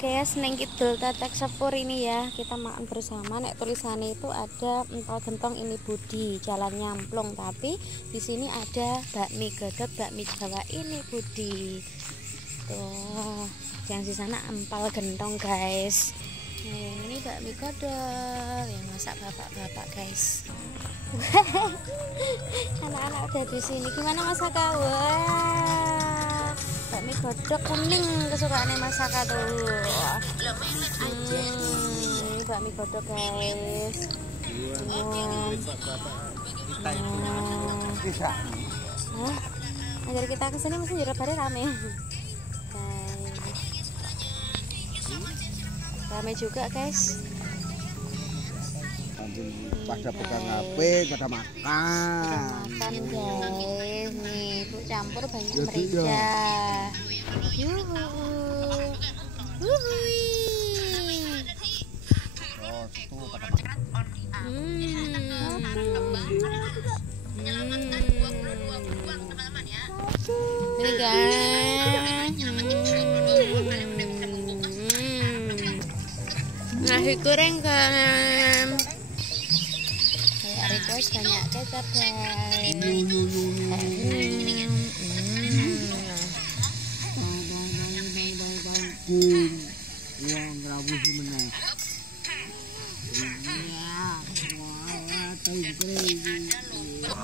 guys, neng kidul tetek sepur ini ya. Kita makan bersama. Nek tulisannya itu ada empal gentong ini Budi, jalan nyamplung. Tapi di sini ada bakmi gedot, bakmi Jawa ini Budi. Tuh, yang di sana empal gentong guys. Nah, yang ini bakmi godol, yang masak bapak-bapak guys. Anak-anak udah di sini. Gimana masak bakmi godok kuning kesukaannya masakan tuh. Bakmi godok guys. Ajar kita kesini mesti jero bare rame. Rame juga guys. Pada pegang HP, pada makan. Makan guys. Nih, Bu campur banyak merica. Yuhu. Wuhui. Ini guys. Nasi goreng kan. Kayak request banyak kecap guys.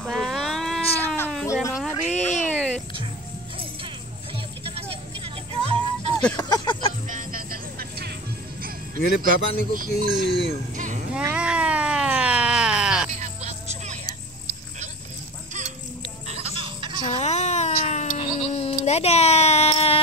Bang, udah mau habis. Ini bapak nih kuki. Nah. Dadah.